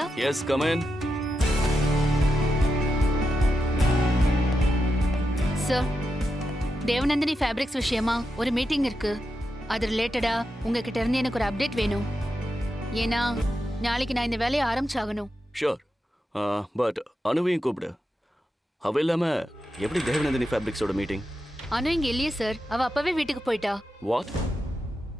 Sir. Yes, come in. Sir, Devanandini fabrics விஷயமா ஒரு meeting இருக்கு. அது ரிலேட்டடா உங்ககிட்ட இருந்து எனக்கு ஒரு அப்டேட் வேணும். ஏன்னா நாளைக்கு நான் இந்த வேலையை ஆரம்பிச்சாகணும். ஷூர். பட் அனுவையும் கூப்பிடு. அவ இல்லாம எப்படி தேவநந்தினி ஃபேப்ரிக்ஸோட மீட்டிங்? அனு இங்க இல்லையே சார். அவ அப்பவே வீட்டுக்கு போயிட்டா.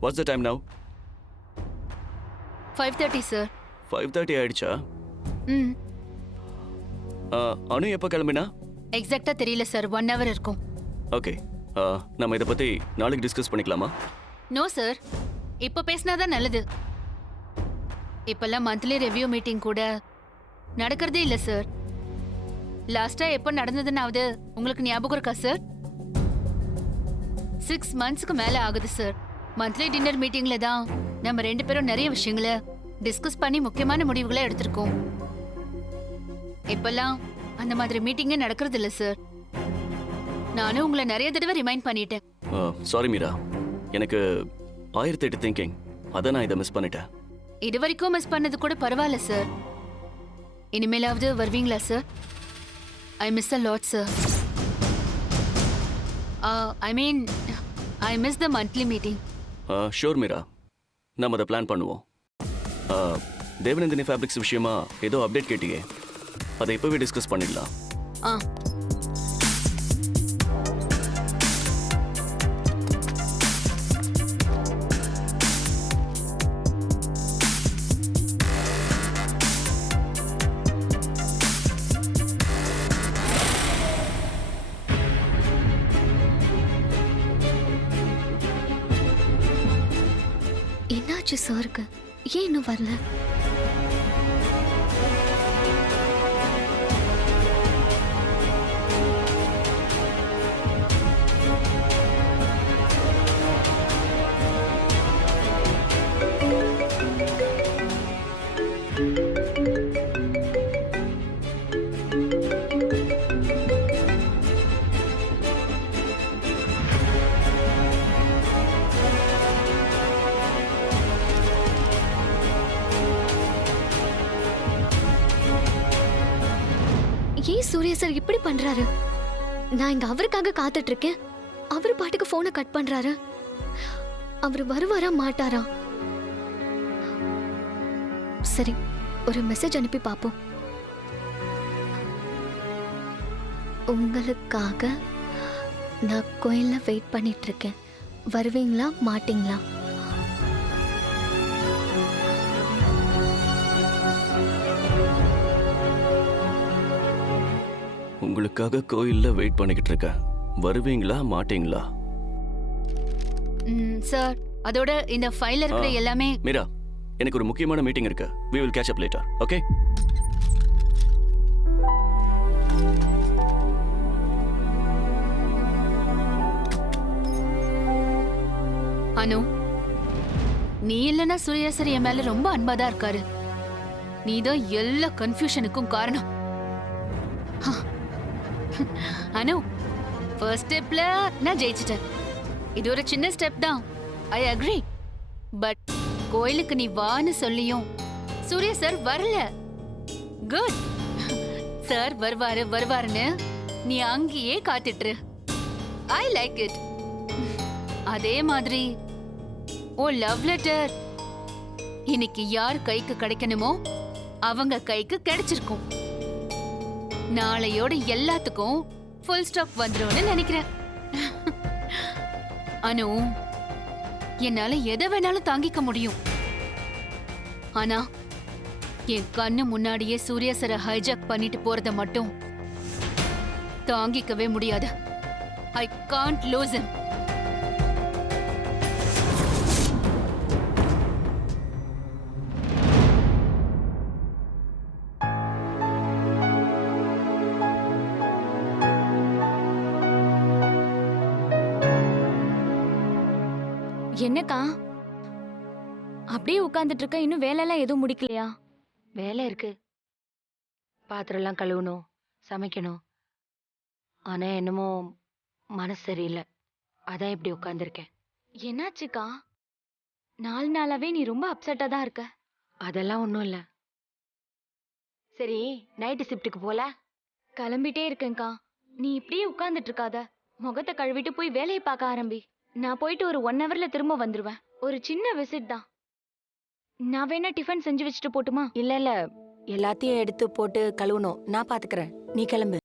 What's the time now? 5:30 sir. 5:30 ஆயிடுச்சா? ம். அனு எப்போ கிளம்பினா? எக்ஸாக்ட்டா தெரியல சார். 1 hour இருக்கும். ஓகே. நம்ம இதை பத்தி நாளைக்கு டிஸ்கஸ் பண்ணிக்கலாமா? நோ சார், இப்போ பேசினாதான் நல்லது. இப்பெல்லாம் மந்த்லி ரிவ்யூ மீட்டிங் கூட நடக்கிறதே இல்லை சார். லாஸ்டா எப்போ நடந்ததுன்னாவது உங்களுக்கு ஞாபகம் இருக்கா சார்? 6 monthsக்கு மேல ஆகுது சார். மந்த்லி டின்னர் மீட்டிங்ல தான் நம்ம 2 பேரும் நிறைய விஷயங்களை டிஸ்கஸ் பண்ணி முக்கியமான முடிவுகளை எடுத்திருக்கோம். இப்பெல்லாம் அந்த மாதிரி மீட்டிங்கே நடக்கிறது இல்லை சார். நானும் உங்களை நிறைய தடவை ரிமைண்ட் பண்ணிட்டேன். சாரி மீரா, எனக்கு 1008 திங்கிங். அதை நான் இதை மிஸ் பண்ணிட்டேன். இது வரைக்கும் மிஸ் பண்ணது கூட பரவாயில்ல சார். இனிமேலாவது வருவீங்களா sir? I miss a lot sir. I miss the monthly meeting. Sure Meera, நம்ம அதை பிளான் பண்ணுவோம். தேவநந்தினி ஃபேப்ரிக்ஸ் விஷயமா ஏதோ அப்டேட் கேட்டீங்க, அதை இப்போவே டிஸ்கஸ் பண்ணிடலாம். ஆ என்னாச்சு சாருக்கு? ஏன் இன்னும் வரல? ஏன் சூர்யா சார் இப்படி பண்றாரு? நான் இங்க அவருக்காக காத்துட்டு இருக்கேன். அவர் பாட்டுக்கு போனை கட் பண்றாரு. அவர் வருவாரா மாட்டாரா? சரி, ஒரு மெசேஜ் அனுப்பி பாப்போம். உங்களுக்காக நான் கோயில்ல வெயிட் பண்ணிட்டு இருக்கேன். வருவீங்களா மாட்டீங்களா? உங்களுக்காக கோயில்ல வெயிட் பண்ணிக்கிட்டு இருக்கேன். வருவீங்களா மாட்டீங்களா? சார், அதோட இந்த ஃபைல்ல இருக்கிற எல்லாமே. மீரா, எனக்கு ஒரு முக்கியமான மீட்டிங் இருக்கு. we will catch up later, okay? அனு, நீ இல்லைன்னா சூர்யா சார் என் மேல ரொம்ப அன்பாதான் இருக்காரு. நீதான் எல்லா கன்ஃபியூஷனுக்கும் காரணம். அனு, ஃபர்ஸ்ட் ஸ்டெப்ல நான் ஜெயிச்சிட்டேன். இது ஒரு சின்ன ஸ்டெப் தான், ஐ அக்ரி. பட் கோயிலுக்கு நீ வான்னு சொல்லியும் சூர்யா சார் வரல. குட். சார் வருவாருன்னு நீ அங்கேயே காத்துட்டு. I like it. அதே மாதிரி ஓ லவ் லெட்டர் இன்னைக்கு யார் கைக்கு கிடைக்கணுமோ அவங்க கைக்கு கிடைச்சிருக்கும். நாளையோட எல்லாத்துக்கும் ஃபுல் ஸ்டாப் வந்துரும்னு நினைக்கிறேன். அனு, என்னால எதை வேணாலும் தாங்கிக்க முடியும். ஆனா என் கண்ணு முன்னாடியே சூர்யா சாரை ஹைஜாக் பண்ணிட்டு போறத மட்டும் தாங்கிக்கவே முடியாது. I can't lose him. என்னக்கா அப்படியே உட்கார்ந்துட்டு இருக்க? இன்னும் வேலையெல்லாம் எதுவும் முடிக்கலையா? வேலை இருக்கு. பாத்திரம்லாம் கழுவணும், சமைக்கணும். ஆனா என்னமோ மனசு சரியில்லை. அதான் இப்படி உட்கார்ந்துருக்கேன். என்னாச்சுக்கா? 4 நாளாவே நீ ரொம்ப அப்செட்டா தான் இருக்க. அதெல்லாம் ஒன்றும் இல்லை. சரி நைட்டு ஷிஃப்ட்டுக்கு போல? கிளம்பிட்டே இருக்கேன்க்கா. நீ இப்படியே உட்கார்ந்துட்டு இருக்காத. முகத்தை கழுவிட்டு போய் வேலையை பார்க்க ஆரம்பி. நான் போயிட்டு ஒரு 1 ஹவர்ல திரும்ப வந்துருவேன். ஒரு சின்ன விசிட் தான். நான் வேணா டிஃபன் செஞ்சு வச்சுட்டு போட்டுமா? இல்ல எல்லாத்தையும் எடுத்து போட்டு கழுவணும். நான் பாத்துக்கறேன். நீ கிளம்பு.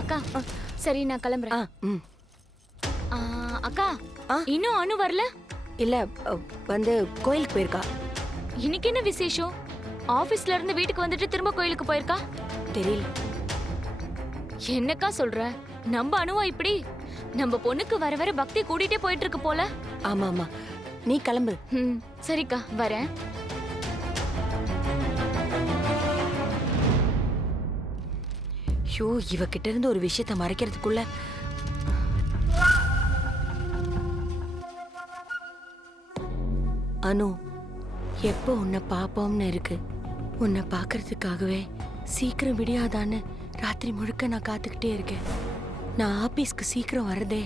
அக்கா சரி நான் கிளம்புறேன். ம். அக்கா ஆ? இன்னும் அனு வரல? இல்ல வந்து கோயிலுக்கு போயிருக்கா. இன்னைக்கு என்ன விசேஷம்? ஆபீஸ்ல இருந்து வீட்டுக்கு வந்துட்டு திரும்ப கோயிலுக்கு போயிருக்கா? தெரியல. என்னக்கா சொல்ற? நம்ம அனுவா இப்படி? நம்ம பொண்ணுக்கு வர வர பக்தி கூட்டிட்டே போயிட்டு இருக்கு போல. ஆமா ஆமா, நீ கிளம்பு. சரிக்கா வரேன். ஐயோ, இவகிட்ட இருந்து ஒரு விஷயத்த மறைக்கிறதுக்குள்ள அனு, எப்போ உன்னை பாப்போம்னு இருக்கு. உன்னை பார்க்கறதுக்காகவே சீக்கிரம் விடியாதான்னு ராத்திரி முழுக்க நான் காத்துக்கிட்டே இருக்கேன். நான் ஆபீஸ்க்கு சீக்கிரம் வரதே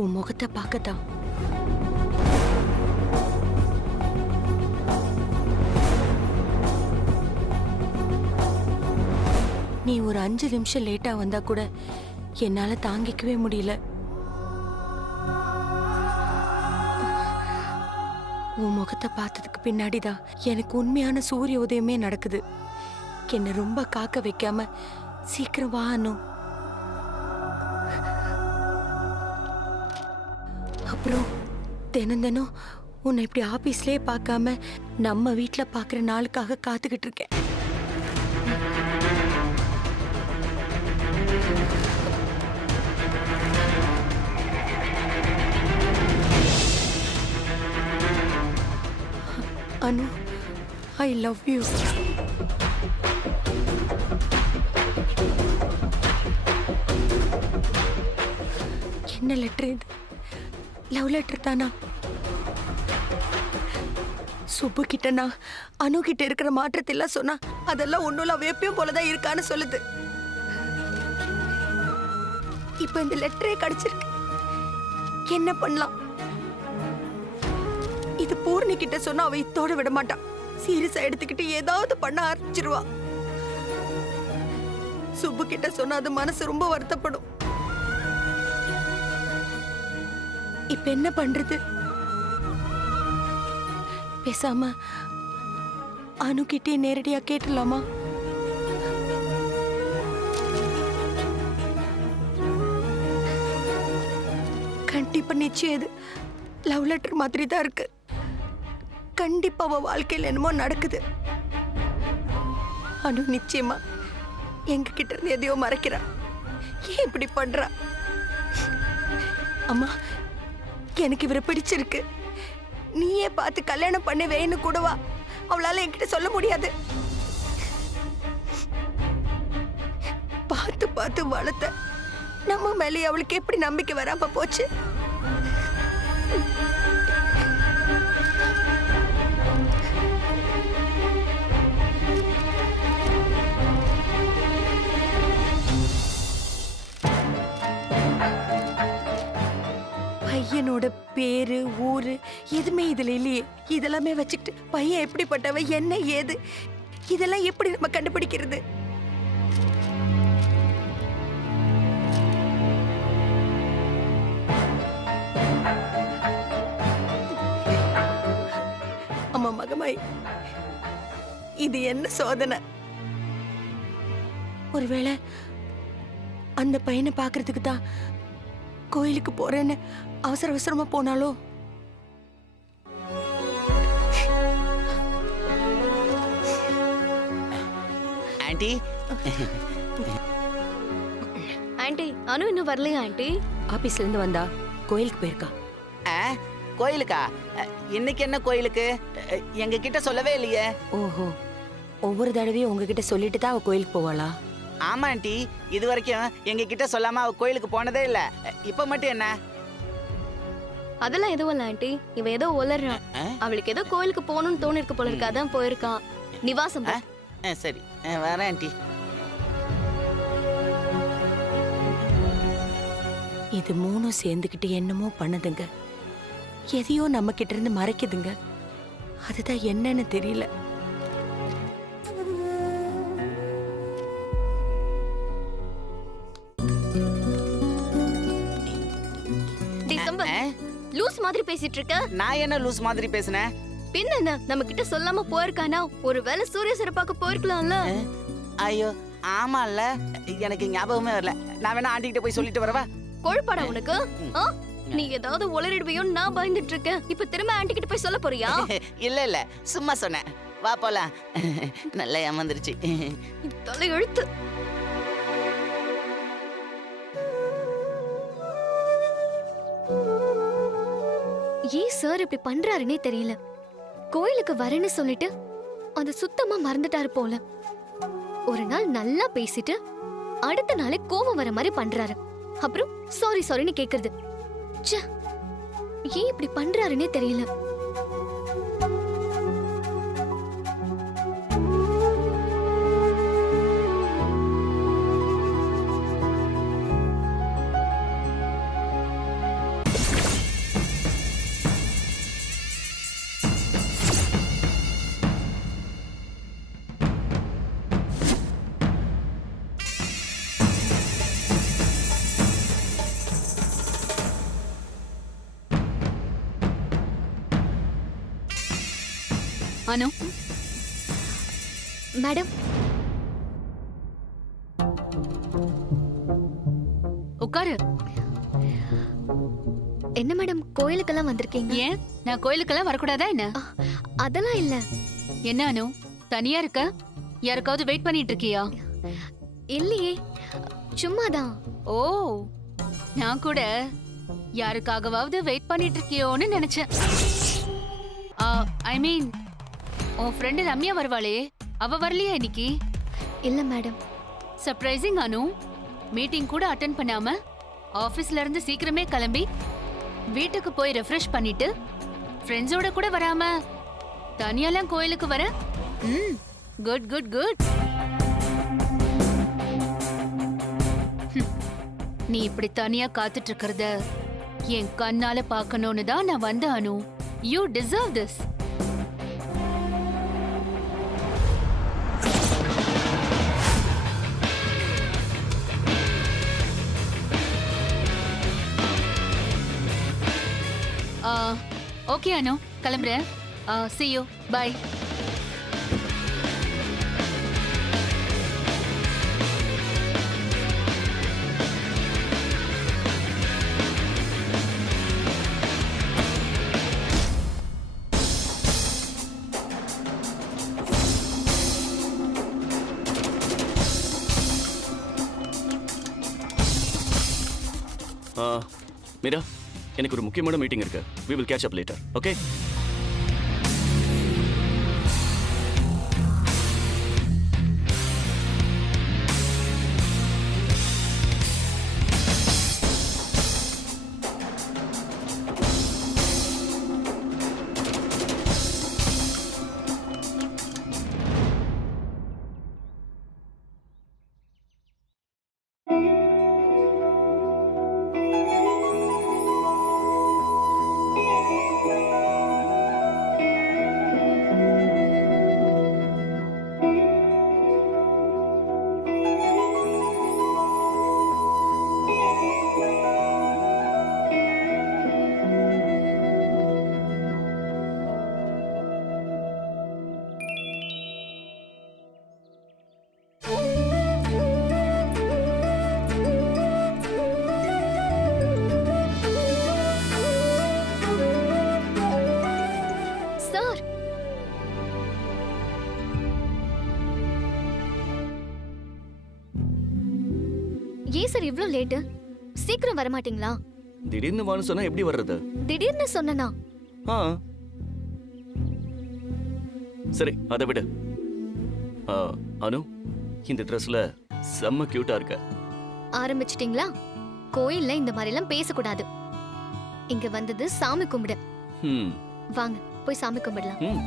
உன் முகத்தை பார்க்கத்தான். நீ ஒரு 5 நிமிஷம் லேட்டா வந்தா கூட என்னால தாங்கிக்கவே முடியல. உன் முகத்தை பார்த்ததுக்கு பின்னாடிதான் எனக்கு உண்மையான சூரிய உதயமே நடக்குது. என்னை ரொம்ப காக்க வைக்காம சீக்கிரம் வா அனு. அப்புறம் தினம் தினம் உன்னை இப்படி ஆபீஸ்லயே பார்க்காம நம்ம வீட்டுல பாக்குற நாளுக்காக காத்துக்கிட்டு இருக்கேன். அனு, ஐ லவ் யூ. என்ன லெட்டர் இது? லவ் லெட்டர் தானா? சுப்பு கிட்ட நான் அனு கிட்ட இருக்கிற மாற்றத்தெல்லாம் சொன்னா அதெல்லாம் ஒன்னும் அவ எப்பயும் போலதான் இருக்கான்னு சொல்லுது. இப்ப இந்த லெட்டரே கிடைச்சிருக்கு. என்ன பண்ணலாம்? இது பூர்ணி கிட்ட சொன்னா அவ இத்தோட விட மாட்டான். சீரியஸா எடுத்துக்கிட்டு ஏதாவது பண்ண ஆரம்பிச்சிருவா. சுப்பு கிட்ட சொன்னா அது மனசு ரொம்ப வருத்தப்படும். இப்ப என்ன பண்றது? பேசாம அனு கிட்டே நேரடியா கேட்டலாமா? கண்டிப்பா நிச்சயம் இது லவ் லெட்டர் மாதிரி தான் இருக்கு. கண்டிப்பா அவ வாழ்க்கையில் என்னமோ நடக்குது. அனு நிச்சயமா எங்க கிட்ட இருந்து எதையோ மறைக்கிறா. ஏன் இப்படி பண்றா? அம்மா, எனக்கு இவரை பிடிச்சிருக்கு. நீயே பார்த்து கல்யாணம் பண்ணி வேன்னு கூடவா அவளால என்கிட்ட சொல்ல முடியாது. பார்த்து பார்த்து வளர்த்த நம்ம மேலே அவளுக்கு எப்படி நம்பிக்கை வராம போச்சு? பையனோட பேரு ஊரு எதுவுமே இதுல இல்லையே. இதெல்லாமே வச்சுக்கிட்டு பையன் எப்படிப்பட்டவ என்ன ஏது இதெல்லாம் எப்படி நம்ம கண்டுபிடிக்கிறது? தெரியுமா மகமாய்? இது என்ன சோதனை? ஒருவேளை அந்த பையனை பார்க்கறதுக்கு தான் கோயிலுக்கு போறேன்னு அவசர அவசரமா போனாலோ? ஆண்டி ஆண்டி அனு இன்னும் வரலையா ஆண்டி? ஆபீஸ்ல இருந்து வந்தா கோயிலுக்கு போயிருக்கா. கோயிலுக்கா? இன்னைக்கு என்ன கோயிலுக்கு? எங்க கிட்ட சொல்லவே இல்லையே. ஓஹோ, ஒவ்வொரு தடவையும் உங்ககிட்ட சொல்லிட்டு தான் அவ கோயிலுக்கு போவாளா? ஆமா ஆண்டி, இது வரைக்கும் எங்க கிட்ட சொல்லாம அவ கோயிலுக்கு போனதே இல்ல. இப்ப மட்டும் என்ன? அதெல்லாம் எதுவும் இல்ல ஆண்டி, இவ ஏதோ உளறான். அவளுக்கு ஏதோ கோயிலுக்கு போகணும்னு தோணி இருக்க போல இருக்கு, அதான் போயிருக்கான். நிவாசம் போ. சரி வரேன் ஆண்டி. இது மூணும் சேர்ந்துக்கிட்டு என்னமோ பண்ணுதுங்க. எதையோ நம்ம கிட்ட இருந்து மறைக்குதுங்க. அதுதான் என்னன்னு தெரியல. டிசம்பர் லூஸ் மாதிரி பேசிட்டு இருக்க. நான் என்ன லூஸ் மாதிரி பேசுனேன்? பின்ன என்ன, நம்ம கிட்ட சொல்லாம போயிருக்கானா? ஒருவேளை சூரிய சிறப்பாக்க போயிருக்கலாம்ல. ஐயோ ஆமால, எனக்கு ஞாபகமே வரல. நான் வேணா ஆண்டி கிட்ட போய் சொல்லிட்டு வரவா? கொழுப்பாடா உனக்கு? ஆ? நீ ஏதாவது உளறிடுவியோன்னு நான் பயந்துட்டு இருக்கேன். இப்ப திரும்ப ஆண்டி கிட்ட போய் சொல்ல போறியா? இல்ல இல்ல, சும்மா சொன்னேன். வா போலாம். நல்லா ஏமாந்துருச்சு. தலை எழுத்து. ஏன் சார் இப்படி பண்றாருன்னே தெரியல. கோயிலுக்கு வரேன்னு சொல்லிட்டு அது சுத்தமா மறந்துட்டாரு போல. ஒரு நாள் நல்லா பேசிட்டு அடுத்த நாளே கோவம் வர மாதிரி பண்றாரு. அப்புறம் சாரி சாரின்னு கேக்குறது. ச்சே, ஏன் இப்படி பண்றாருன்னே தெரியல. அனு, மேடம், உட்காரு. என்ன மேடம் கோயிலுக்கெல்லாம் வந்திருக்கீங்க? ஏன் நான் கோயிலுக்கெல்லாம் வரக்கூடாதா என்ன? அதெல்லாம் இல்ல. என்ன அனு, தனியா இருக்க? யாருக்காவது வெயிட் பண்ணிட்டு இருக்கியா? இல்லையே, சும்மாதான். ஓ, நான் கூட யாருக்காகவாவது வெயிட் பண்ணிட்டு இருக்கியோன்னு நினைச்சேன். ஐ மீன், உன் ஃப்ரெண்டு ரம்யா வருவாளே, அவ வரலையா இன்னைக்கு? இல்ல மேடம். சர்ப்ரைசிங் அனு. மீட்டிங் கூட அட்டென்ட் பண்ணாம ஆபீஸ்ல இருந்து சீக்கிரமே கிளம்பி வீட்டுக்கு போய் ரெஃப்ரெஷ் பண்ணிட்டு ஃப்ரெண்ட்ஸோட கூட வராம தனியாலாம் கோயிலுக்கு வர? Good good good. நீ இப்படி தனியா காத்துட்டு இருக்கறத என் கண்ணால பார்க்கணும்னு தான் நான் வந்த Anu. You deserve this. Okay Anu, கிளம்புறேன். see you. Bye. மீரா, எனக்கு ஒரு முக்கியமான மீட்டிங் இருக்கு. we will catch up later, okay? ஏன் சார் இவ்ளோ லேட்டு? சீக்கிரம் வர மாட்டீங்களா? திடீர்னு வான்னு சொன்னா எப்படி வர்றது? திடீர்னு சொன்னனா? ஆ சரி, அதை விடு. அனு, இந்த ட்ரெஸ்ல செம்ம கியூட்டா இருக்க. ஆரம்பிச்சிட்டீங்களா? கோயில்ல இந்த மாதிரி எல்லாம் பேசக்கூடாது. இங்க வந்தது சாமி கும்பிட. ம் வாங்க போய் சாமி கும்பிடலாம். ம்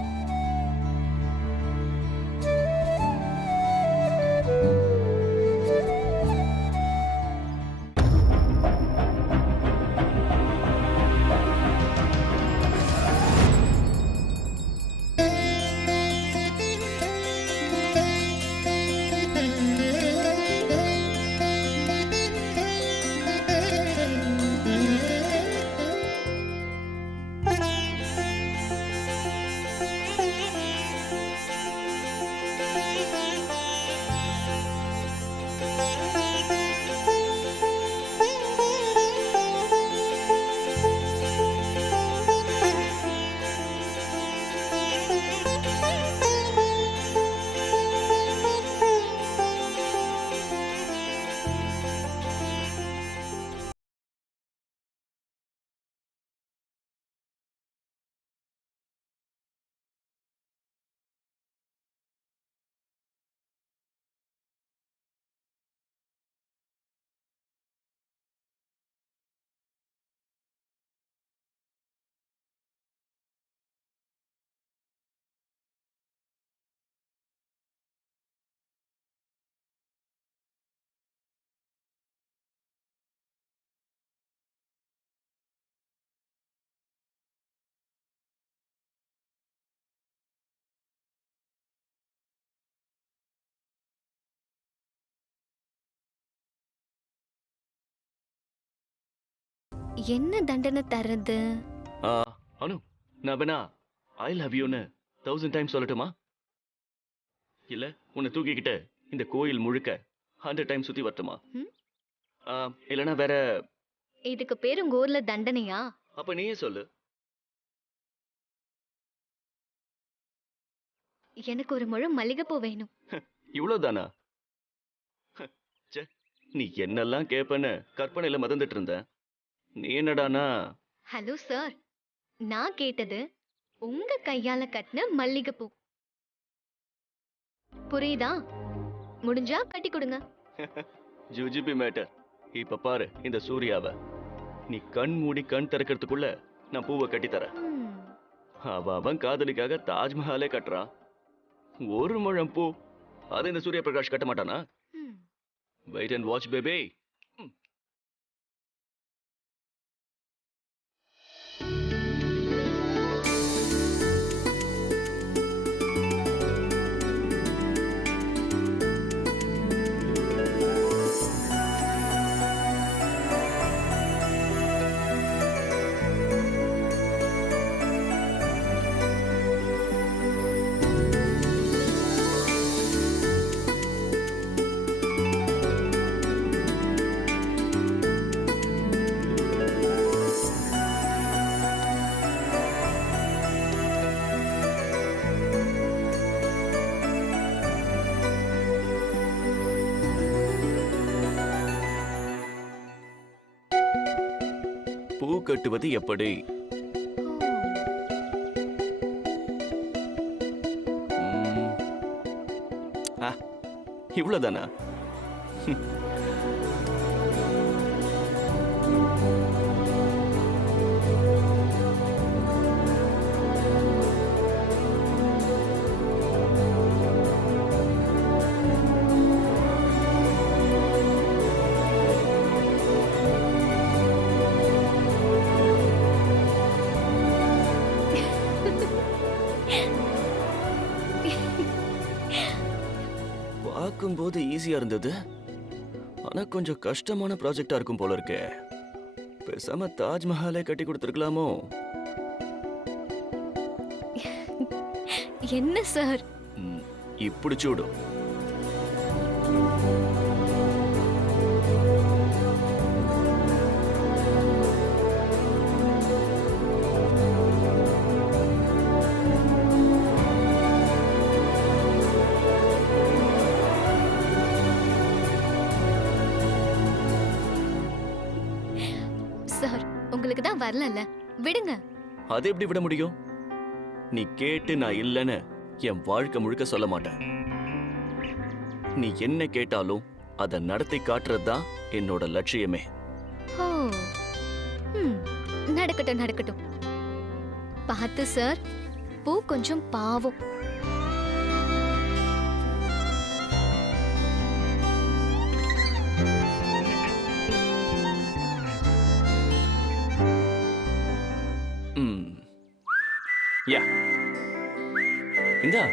என்ன தண்டனை தர்றது? அனு, நான் வேணா ஐ லவ் யூன்னு 1000 டைம்ஸ் சொல்லட்டுமா? இல்ல உன்னை தூக்கிக்கிட்டு இந்த கோயில் முழுக்க 100 டைம்ஸ் சுத்தி வரட்டுமா? ம்? இல்லனா வேற? இதுக்கு பேரு உங்க ஊர்ல தண்டனையா? அப்ப நீயே சொல்லு. எனக்கு ஒரு முழம் மல்லிகைப்பூ வேணும். இவ்வளவுதானா? ச்சே, நீ என்னெல்லாம் கேப்பன்னு கற்பனையில மறந்துட்டு இருந்த. நீ என்னடானா? ஹலோ சார், நான் கேட்டது உங்க கையால கட்டின மல்லிகைப்பூ. புரியுதா? முடிஞ்சா கட்டி கொடுங்க. ஜுஜிபி மேட்டர். இப்ப பாரு இந்த சூர்யாவ. நீ கண் மூடி கண் திறக்கிறதுக்குள்ள நான் பூவை கட்டி தரேன். ம். அவன் காதலிக்காக தாஜ்மஹாலே கட்டுறான். ஒரு முழம் பூ அதை இந்த சூர்யா பிரகாஷ் கட்ட மாட்டானா? ம். Wait and watch baby. பூ கட்டுவது எப்படி? ம். இவ்வளவுதானா? பார்க்கும்போது ஈஸியா இருந்தது, ஆனா கொஞ்சம் கஷ்டமான ப்ராஜெக்டா இருக்கும் போல இருக்கே. பேசாம தாஜ்மஹாலே கட்டி கொடுத்துருக்கலாமோ? என்ன சார்? ఇప్పుడు చూడు. உங்களுக்கு தான் வரலல்ல, விடுங்க. அதை எப்படி விட முடியும்? நீ கேட்டு நான் இல்லைன்னு என் வாழ்க்கை முழுக்க சொல்ல மாட்டேன். நீ என்ன கேட்டாலும் அதை நடத்தி காட்டுறது தான் என்னோட லட்சியமே. ஓ, நடக்கட்டும் நடக்கட்டும். பார்த்து சார், பூ கொஞ்சம் பாவம். யா இந்தா